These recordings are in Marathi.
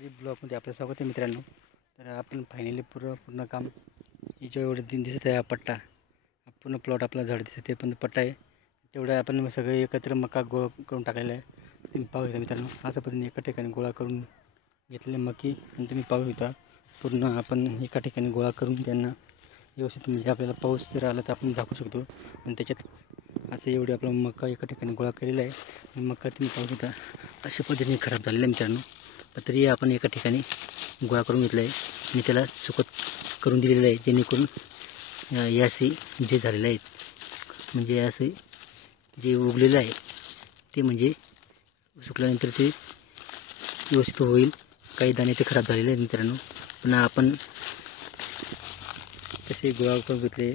शेतकरी ब्लॉगमध्ये आपलं स्वागत आहे मित्रांनो. तर आपण फायनली पूर्ण काम हे जो एवढं दिन दिसत आहे हा पट्टा, हा पूर्ण प्लॉट आपला झाड दिसत आहे पण पट्टा आहे तेवढा आपण सगळे एकत्र मका गोळा करून टाकलेला आहे. तुम्ही पाहू शकता मित्रांनो, अशा पद्धतीने एका ठिकाणी गोळा करून घेतलेले मकी आणि तुम्ही पाहू शकता पूर्ण आपण एका ठिकाणी गोळा करून त्यांना व्यवस्थित म्हणजे आपल्याला पाऊस जर आला तर आपण झाकू शकतो. आणि त्याच्यात असं एवढे आपला मका एका ठिकाणी गोळा केलेला आहे आणि मका तुम्ही पाहू शकता अशा पद्धतीने खराब झालेला आहे मित्रांनो. तरी आपण एका ठिकाणी गोळा करून घेतला आहे आणि त्याला सुकत करून दिलेलं आहे, जेणेकरून याशी जे झालेलं आहे म्हणजे याशी जे उगलेलं आहे ते म्हणजे सुकल्यानंतर ते व्यवस्थित होईल. काही दाणे ते खराब झालेले आहेत मित्रांनो, पण आपण तसे गोळा करून घेतले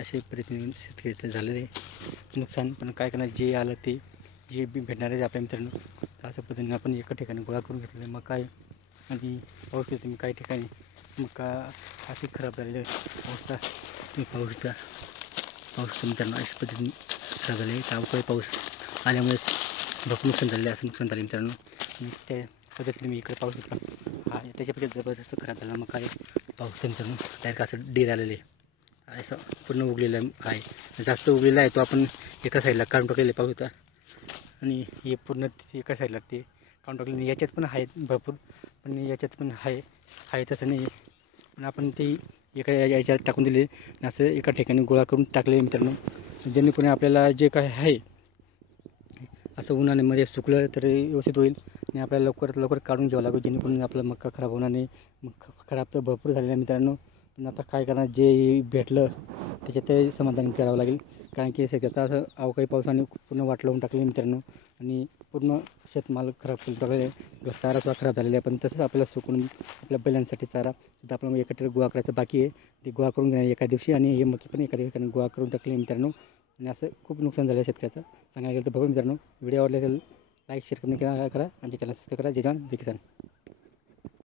असे पद्धतीने शेतकरी झालेले नुकसान. पण काय करणार, जे आलं ते जे बी भेटणार आहे आपल्या मित्रांनो. अशा पद्धतीने आपण एका ठिकाणी गोळा करून घेतलेले मका आहे आणि पाहू शकता तुम्ही काही ठिकाणी मका अशी खराब झालेली अवस्था तुम्ही पाहू शकता मित्रांनो. अशा पद्धतीने खराब झाले आहे. अवकाळी पाऊस आल्यामुळेच भरपूर नुकसान झालेलं आहे, असं नुकसान झालं मित्रांनो. आणि त्या पद्धतीने मी इकडे पाहू शकता हा त्याच्यापेक्षा जबरदस्त खराब झाला मका आहे. पाहू शकता मित्रांनो, डायरेक्ट असं डेर आलेले आहे, असं पूर्ण उगलेलं आहे. जास्त उगलेला आहे तो आपण एका साईडला काढून टाकलेले पाहू शकता. आणि हे पूर्ण एका साईडला ते काढून टाकले. याच्यात पण आहेत भरपूर, पण याच्यात पण आहे तसं नाही. पण आपण ते एका याच्यात टाकून दिले आणि असं एका ठिकाणी गोळा करून टाकले मित्रांनो, जेणेकरून आपल्याला जे काय आहे असं उन्हाळ्यामध्ये सुकलं तर व्यवस्थित होईल आणि आपल्याला लवकरात लवकर काढून घ्यावं लागेल, जेणेकरून आपला मका खराब होणार नाही. मग खराब तर भरपूर झालेला आहे मित्रांनो, पण आता काय करणार, जे भेटलं त्याच्यात ते समाधान करावं लागेल. कारण की सगळ्यात असं अवकाळी पावसाने पूर्ण वाट लावून टाकली मित्रांनो आणि पूर्ण शेतमाल खराब करून टाकले. चारा सुद्धा खराब झालेला आहे, पण तसंच आपल्याला सुकून आपल्या बैलांसाठी चारा सुद्धा आपल्याला एकत्र गोळा करायचं बाकी आहे. ते गोळा करून घेणार एका दिवशी आणि हे मकी पण एका ठिकाणी गोळा करून टाकले मित्रांनो. आणि असं खूप नुकसान झालं आहे शेतकऱ्याचं. सांगायला गेलं तर बघा मित्रांनो, व्हिडिओ आवडले असेल लाईक शेअर करा आणि चॅनल सबस्क्राईब करा. जय जवान जय किसान.